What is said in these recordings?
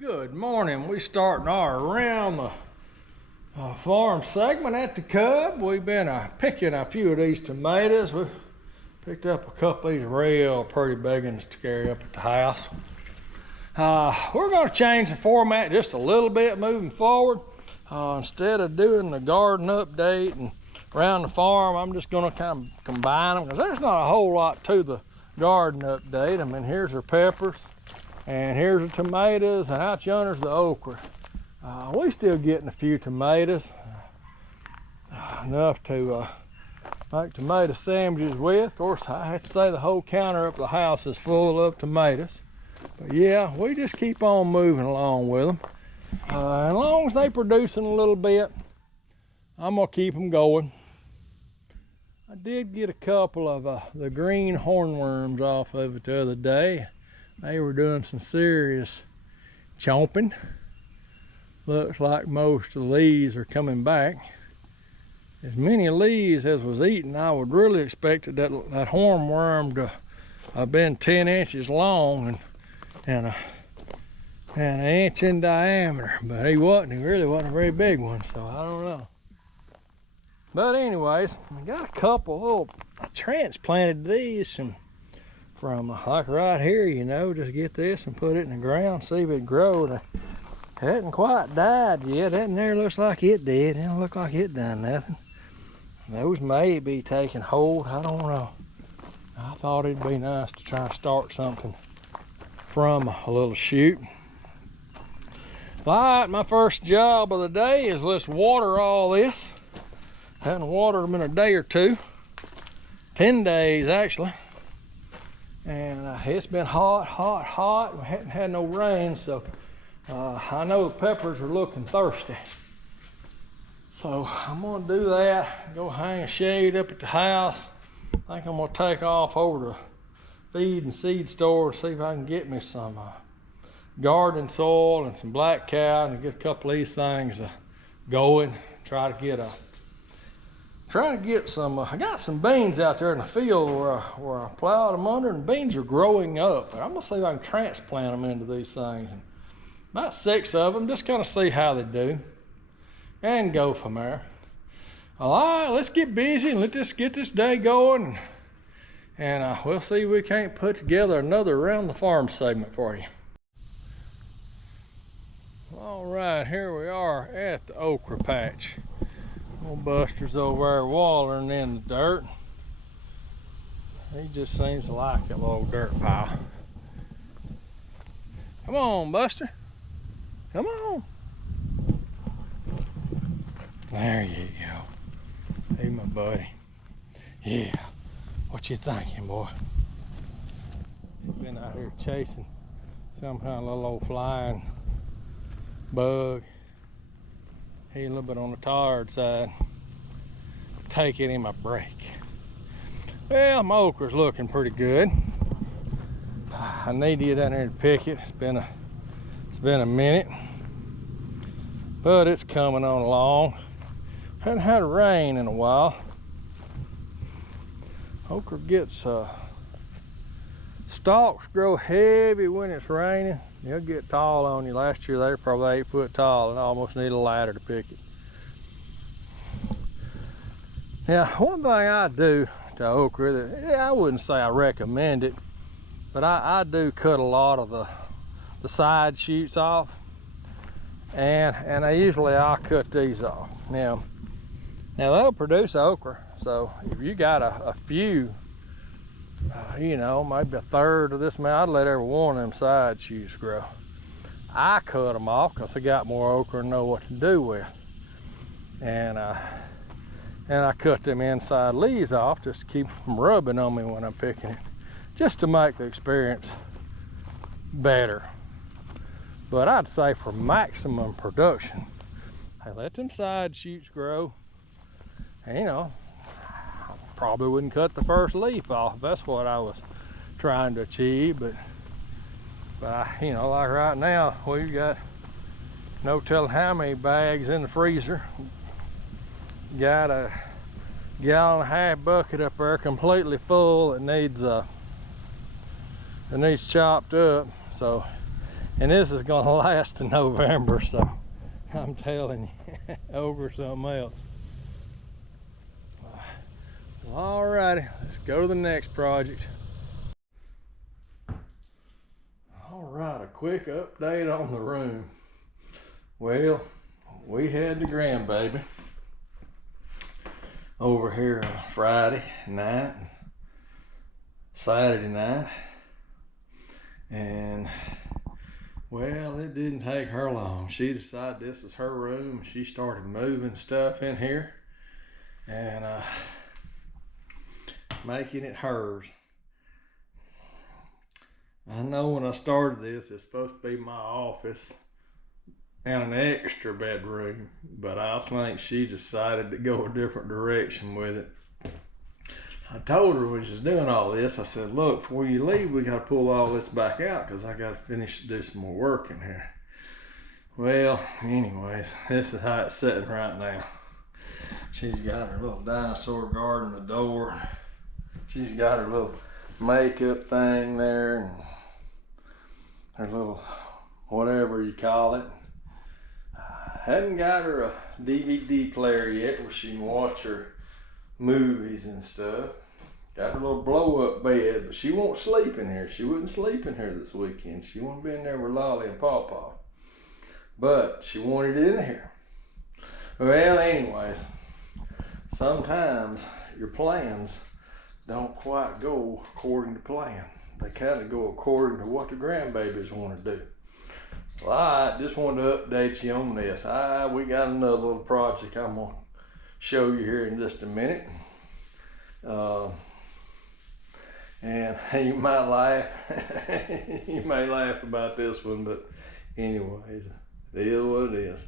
Good morning. We starting our around the farm segment at the Cub. We've been picking a few of these tomatoes. We picked up a couple of these real pretty big ones to carry up at the house. We're going to change the format just a little bit moving forward. Instead of doing the garden update and around the farm, I'm just going to kind of combine them because there's not a whole lot to the garden update. I mean, here's our peppers. And here's the tomatoes, and out yonder's the okra. We still getting a few tomatoes, enough to make tomato sandwiches with. Of course, I have to say the whole counter up the house is full of tomatoes. But yeah, we just keep on moving along with them. As long as they producing a little bit, I'm gonna keep them going. I did get a couple of the green hornworms off of it the other day. They were doing some serious chomping. Looks like most of the leaves are coming back. As many leaves as was eaten, I would really expect that hornworm to have been 10 inches long and an inch in diameter. But he really wasn't a very big one, so I don't know. But anyways, I got a couple. I transplanted these from like right here, you know, just get this and put it in the ground, see if it grows. It hadn't quite died yet. That in there looks like it did. It don't look like it done nothing. Those may be taking hold, I don't know. I thought it'd be nice to try to start something from a little shoot. All right, my first job of the day is let's water all this. Hadn't watered them in a day or two. 10 days actually. And it's been hot. We hadn't had no rain, so I know the peppers are looking thirsty. So I'm gonna do that, go hang a shade up at the house. I think I'm gonna take off over to feed and seed store to see if I can get me some garden soil and some black cow and get a couple of these things going. Try to get some, I got some beans out there in the field where I plowed them under, and beans are growing up. I'm gonna see if I can transplant them into these things. And about 6 of them, just kind of see how they do and go from there. All right, let's get busy and let's just get this day going. And we'll see if we can't put together another Around the Farm segment for you. All right, here we are at the okra patch. Old Buster's over there wallering in the dirt. He just seems to like that little dirt pile. Come on, Buster. Come on. There you go. Hey, my buddy. Yeah. What you thinking, boy? He's been out here chasing some kind of little old flying bug. He a little bit on the tired side, taking him a break. Well, my okra's looking pretty good. I need to get down there to pick it. It's been a minute, but it's coming on along. Hadn't had rain in a while. Okra gets stalks grow heavy when it's raining. They'll get tall on you. Last year they were probably 8 foot tall and I almost need a ladder to pick it. Now, one thing I do to okra that I wouldn't say I recommend it, but I do cut a lot of the side shoots off, and I'll cut these off. Now they'll produce okra, so if you got a few, you know, maybe a third of this amount, I'd let every one of them side shoots grow. I cut them off because I got more okra and know what to do with. And I cut them inside leaves off just to keep them from rubbing on me when I'm picking it, just to make the experience better. But I'd say for maximum production, I let them side shoots grow. And, you know, probably wouldn't cut the first leaf off if that's what I was trying to achieve, but you know, like right now we've got no telling how many bags in the freezer. Got a 1.5 gallon bucket up there completely full that needs chopped up. So And this is gonna last to November, so I'm telling you, over something else. Alrighty, let's go to the next project. Alright, a quick update on the room. Well, we had the grandbaby over here Friday night, Saturday night, and well, it didn't take her long. She decided this was her room. She started moving stuff in here and making it hers. I know when I started this, it's supposed to be my office and an extra bedroom, but I think she decided to go a different direction with it. I told her when she was doing all this, I said, look, before you leave, we got to pull all this back out because I got to finish to do some more work in here. Well, anyways, this is how it's sitting right now. She's got her little dinosaur guard in the door. She's got her little makeup thing there and her little whatever you call it. Hadn't got her a DVD player yet where she can watch her movies and stuff. Got her little blow-up bed, but she won't sleep in here. She wouldn't sleep in here this weekend. She wouldn't be in there with Lolly and Pawpaw. But she wanted it in here. Well, anyways, sometimes your plans don't quite go according to plan. They kind of go according to what the grandbabies want to do. Well, I just wanted to update you on this. We got another little project I'm going to show you here in just a minute. And you might laugh. You may laugh about this one, but anyways, it is what it is.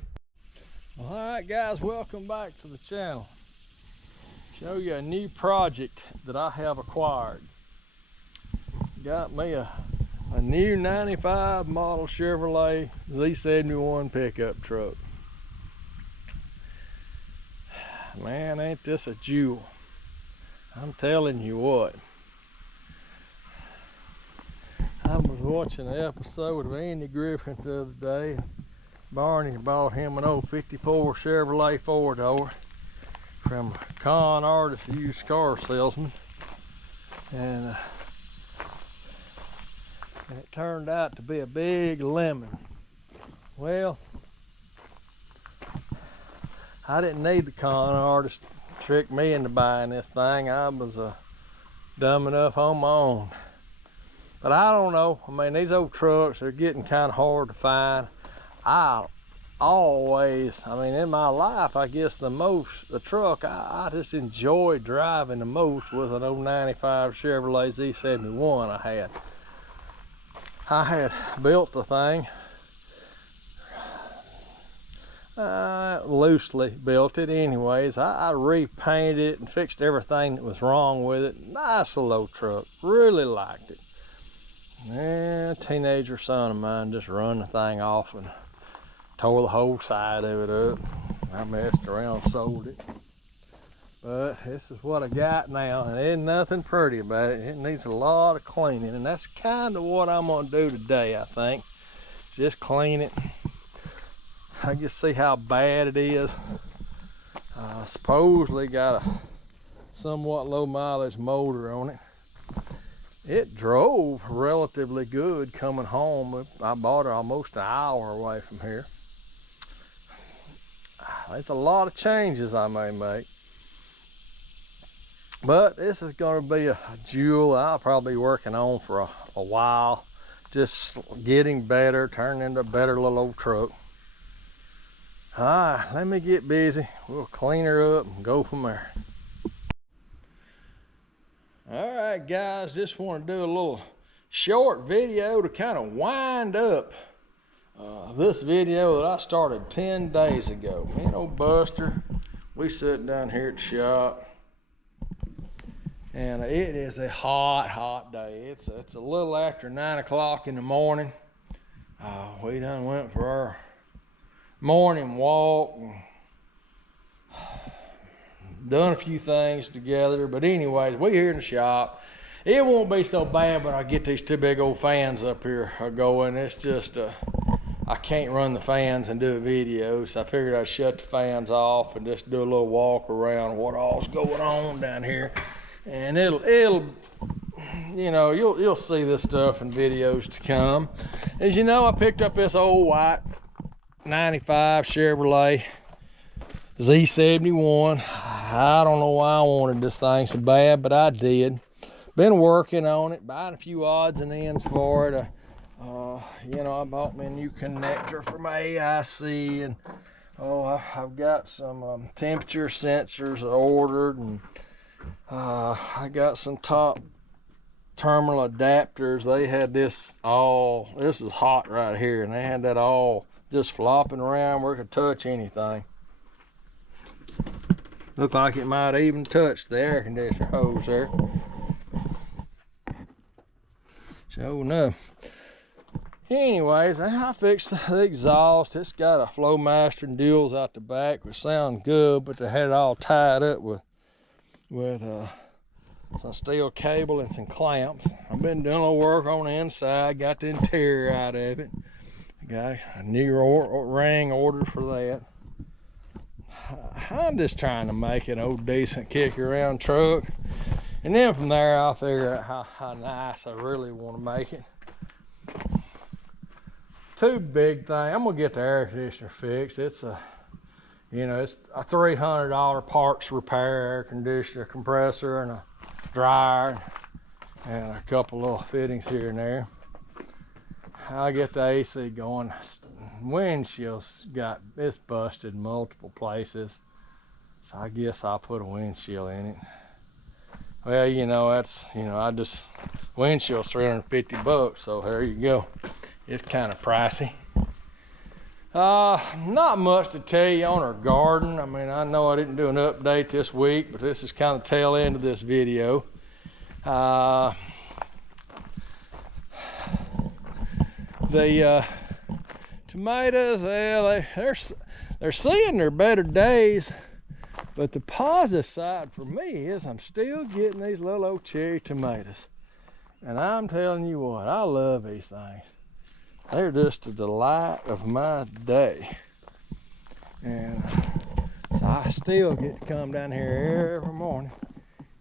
All right, guys, welcome back to the channel. Show you a new project that I have acquired. Got me a new 95 model Chevrolet Z71 pickup truck. Man, ain't this a jewel? I'm telling you what. I was watching an episode of Andy Griffith the other day. Barney bought him an old 54 Chevrolet 4-door from a con artist, used car salesman. And it turned out to be a big lemon. Well, I didn't need the con artist to trick me into buying this thing. I was dumb enough on my own. But I don't know. I mean, these old trucks are getting kind of hard to find. I mean, in my life, I guess the truck I just enjoy driving the most was an old 95 Chevrolet Z71 I had. I had built the thing, loosely built it anyways. I repainted it and fixed everything that was wrong with it. Nice little old truck, really liked it. A teenager son of mine just run the thing off and tore the whole side of it up. I messed around, sold it. But this is what I got now, and ain't nothing pretty about it. It needs a lot of cleaning, and that's kind of what I'm gonna do today, I think. Just clean it. I just see how bad it is. Supposedly got a somewhat low mileage motor on it. It drove relatively good coming home. I bought it almost an hour away from here. There's a lot of changes I may make. But this is going to be a jewel I'll probably be working on for a while. Just getting better, turning into a better little old truck. All right, let me get busy. We'll clean her up and go from there. All right, guys, just want to do a little short video to kind of wind up this video that I started 10 days ago. Me and old Buster, we sitting down here at the shop, and it is a hot day. It's a little after 9 o'clock in the morning. We done went for our morning walk and done a few things together, but anyways, we here in the shop, it won't be so bad, but I get these two big old fans up here going. It's just, I can't run the fans and do a video, so I figured I'd shut the fans off and just do a little walk around what all's going on down here. And it'll you know, you'll see this stuff in videos to come. As you know, I picked up this old white 95 Chevrolet Z71. I don't know why I wanted this thing so bad, but I did. Been working on it, buying a few odds and ends for it. You know, I bought me a new connector for my AIC, and I've got some temperature sensors ordered, and I got some top terminal adapters. They had this is hot right here, and they had that all just flopping around where it could touch anything. Looked like it might even touch the air conditioner hose there. Sure enough. Anyways, I fixed the exhaust. It's got a Flowmaster and duals out the back, which sound good, but they had it all tied up with some steel cable and some clamps. I've been doing a little work on the inside, got the interior out of it. I got a new ring ordered for that. I'm just trying to make it an old decent kick around truck, and then from there I'll figure out how nice I really want to make it. Two big things. I'm gonna get the air conditioner fixed. It's a $300 parts repair, air conditioner, compressor, and a dryer, and a couple little fittings here and there. I'll get the AC going. Windshield's it's busted in multiple places, so I guess I'll put a windshield in it. Well, windshield's $350, so there you go. It's kind of pricey. Not much to tell you on our garden. I mean, I know I didn't do an update this week, but this is kind of the tail end of this video. The tomatoes, well, they're seeing their better days, but the positive side for me is I'm still getting these little old cherry tomatoes. And I'm telling you what, I love these things. They're just a delight of my day. And so I still get to come down here every morning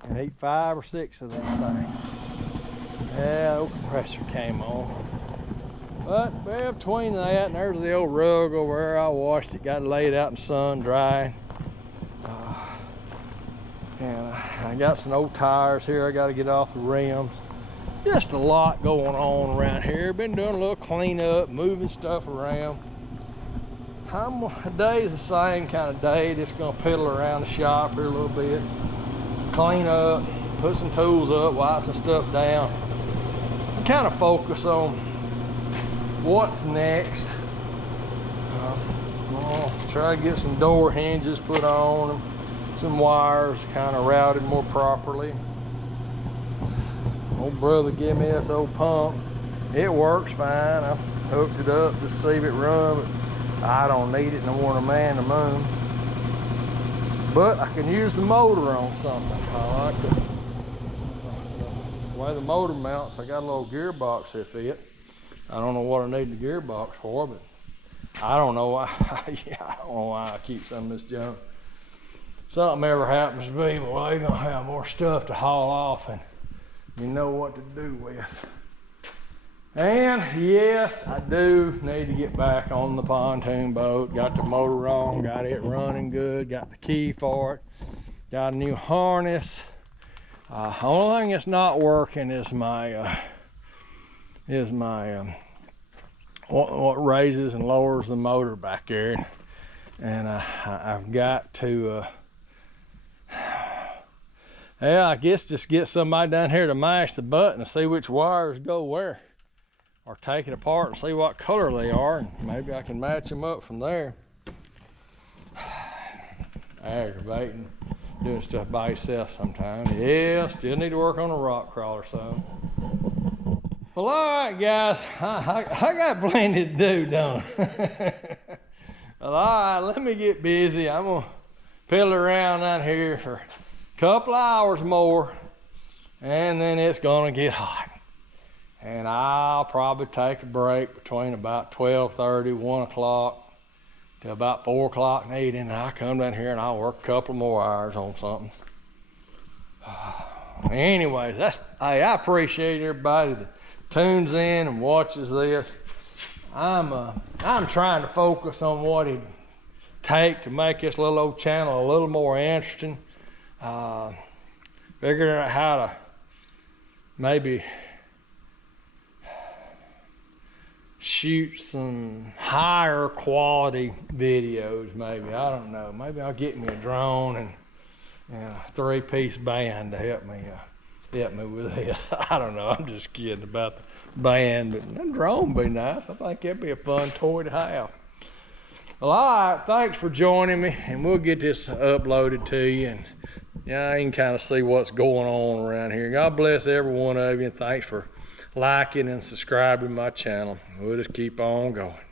and eat 5 or 6 of these things. Yeah, the old compressor came on. But well, between that and there's the old rug over there, I washed it, got it laid out in the sun, dry. And I got some old tires here I got to get off the rims. Just a lot going on around here. Been doing a little cleanup, moving stuff around. Today's the same kind of day. Just gonna piddle around the shop here a little bit, clean up, put some tools up, wipe some stuff down, and kind of focus on what's next. I'll try to get some door hinges put on them, some wires kind of routed more properly. Old brother gave me this old pump. It works fine. I hooked it up to see if it run, but I don't need it no more than a man to moon. But I can use the motor on something. I like the way the motor mounts. I got a little gearbox that fit. I don't know what I need the gearbox for, but I don't know why. I don't know why I keep some of this junk. Something ever happens to me, well, they're gonna have more stuff to haul off, and you know what to do with. And yes, I do need to get back on the pontoon boat. Got the motor on, got it running good, got the key for it, got a new harness. Only thing that's not working is my what raises and lowers the motor back there. And I've got to yeah, I guess just get somebody down here to mash the button and see which wires go where, or take it apart and see what color they are, and maybe I can match them up from there. Aggravating doing stuff by yourself sometimes. Yeah, still need to work on a rock crawler some. Well, all right, guys, I got plenty to do, don't I? Well, all right, let me get busy. I'm gonna piddle around out here for couple of hours more, and then it's gonna get hot. And I'll probably take a break between about 12:30, 1 o'clock till about 4 o'clock in the evening, and I'll come down here and I'll work a couple more hours on something. Anyways, hey, I appreciate everybody that tunes in and watches this. I'm trying to focus on what it take to make this little old channel a little more interesting. Figuring out how to maybe shoot some higher quality videos, maybe. I don't know. Maybe I'll get me a drone and a 3-piece band to help me with this. I don't know. I'm just kidding about the band, but that drone would be nice. I think it'd be a fun toy to have. Well, all right. Thanks for joining me, and we'll get this uploaded to you, and yeah, you can kind of see what's going on around here. God bless every one of you, and thanks for liking and subscribing to my channel. We'll just keep on going.